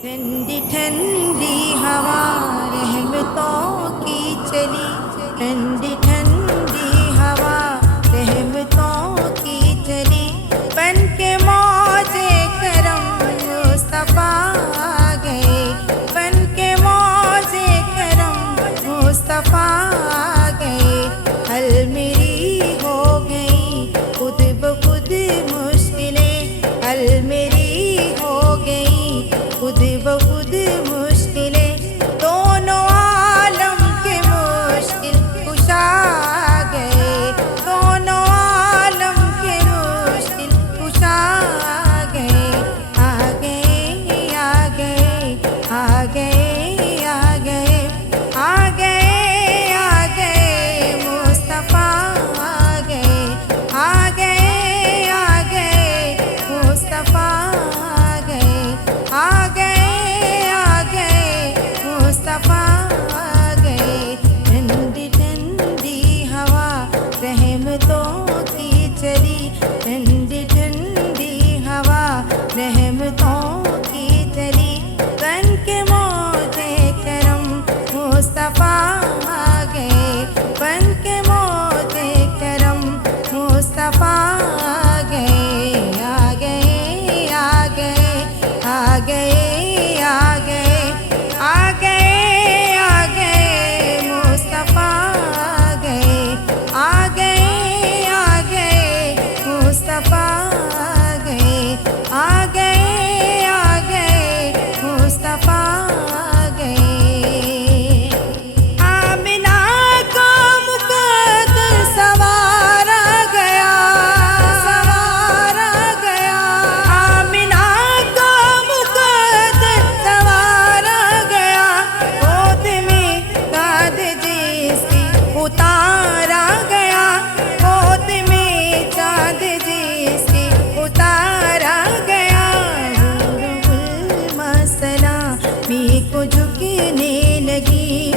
ٹھنڈی ٹھنڈی ہوا رحمتوں کی چلی، ٹھنڈی ٹھنڈی ہوا رحمتوں کی چلی، بن کے موجے کرم مصطفیٰ آ گئے، بن کے موجے کرم مصطفیٰ آ گئے، حل میری ہو گئی خود بخود مشکلیں، حل میری ہو گئی خود بخود مشکلیں، دونوں عالم کے مشکل کشا آ گئے، دونوں عالم کے مشکل کشا آ گئے، آ گئے آ گئے آ گئے آ گئے آ گئے آ گئے مصطفیٰ آ گئے، آ گئے آ گئے مصطفیٰ آ گئے، آ گئے آ گئے مصطفیٰ آ گئے، ٹھنڈی ٹھنڈی ہوا رحمتوں کی چلی، ٹھنڈی ٹھنڈی ہوا رحمتوں کی چلی، بن کے موجے کرم مصطفیٰ آ گئے، بن کے موجے کرم مصطفیٰ آ گئے، آ گئے آ گئے آ گئے آ گئے آ گئے آ گئے مصطفیٰ آ گئے، آ گئے آ گئے مصطفیٰ آ گئے، آ گئے آ گئے مصطفیٰ آ گئے، آمنہ کا مقدر سوارا گیا، سوارا گیا، آمنہ کا مقدر سوارا گیا، گود میں چاند جس کی اتارا گیا، گود میں چاند جس کی اتارا گیا، سلامی کو جھکنے لگی،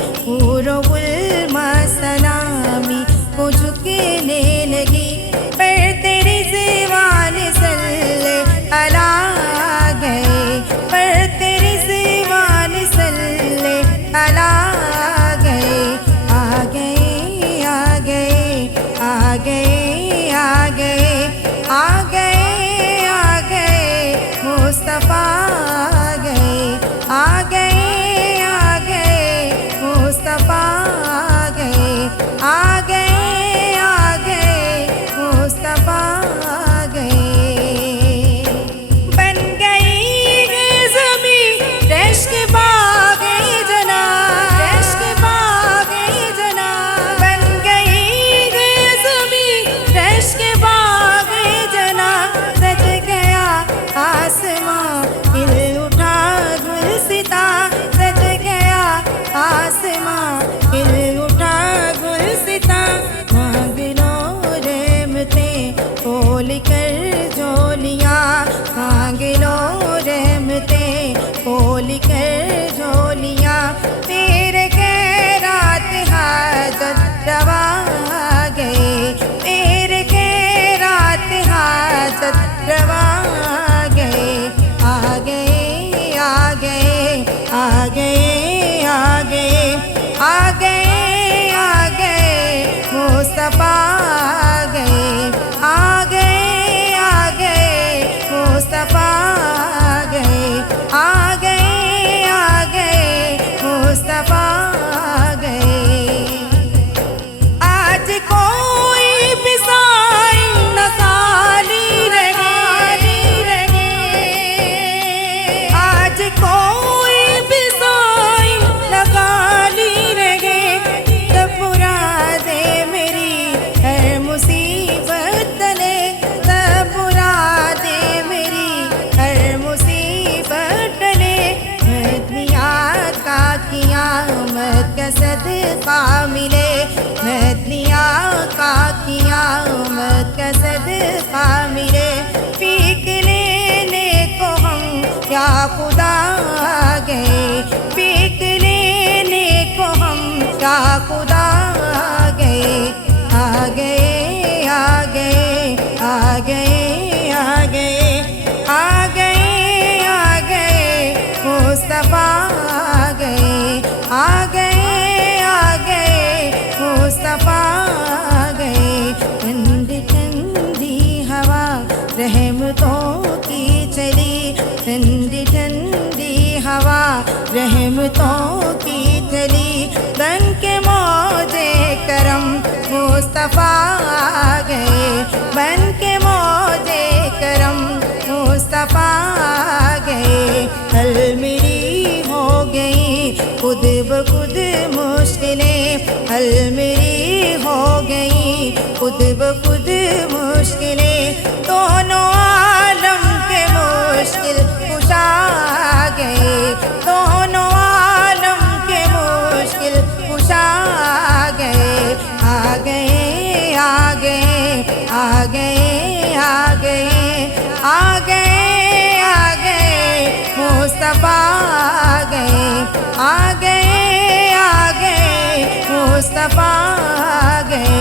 سلامی کو جھکنے لگی، پر تیری زیوان صلی اللہ آ گئے، پر تیری زیوان صلی اللہ آ گئے، آ گئے آ گئے آ گئے آ گئے آ گئے آ گئے مصطفیٰ آ گئے، آ گئے آ گئے مصطفیٰ آ گئے، آ گئے آ گئے مصطفیٰ آ گئے، بن گئی ہے زمین رشک باغ جنا، رشک باغ جنا، بن گئی ہے زمین رشک باغ جنا، سج گیا آسماں کھل اٹھا گلستا، سج گیا آسماں کھل اٹھا گلستا، مانگ لو رحمتیں کھول کر جھولیاں، مانگ لو رحمتیں کھول کر جھولیاں، تیرے خیرات حاجت روا آ گئے، تیرے خیرات حاجت روا آ گئے، آ گئے آ گئے آ گئے آ گئے آ گئے آ گئے مصطفیٰ آ گئے، آ گئے آ گئے مصطفیٰ آ گئے، آ گئے آ گئے مصطفیٰ آ گئے، آج کوئی بھی سائن نہ خالی رہے، آج کوئی بھی سائن نہ خالی رہے، تب مرادے میری ہر مصیبت ٹلے، تب مرادے میری ہر مصیبت ٹلے، مدنیات کا قیامت کا صدقہ ملے، مدنیات کا قیامت کا صدقہ ملے، پیک لینے کو ہم یا خدا آ گئے، پیک لینے کو ہم یا خدا آ گئے، آ گئے آ گئے آ گئے آ گئے آ گئے آ گئے ٹھنڈی ٹھنڈی ہوا رحمتوں کی تھلی بن کے موجے کرم مصطفیٰ آ گئے، بن کے موجے کرم مصطفیٰ آ گئے۔ حل میری ہو گئی خود بخود مشکلیں، حل میری ہو گئی خود بخود مشکلیں، دونوں عالم کے مشکل کشا آ گئے، دونوں عالم کے مشکل کشا آ گئے، آ گئے آ گئے آ گئے آ گئے آ گئے آ گئے مصطفیٰ آ گئے، آ گئے آ گئے مصطفیٰ آ گئے۔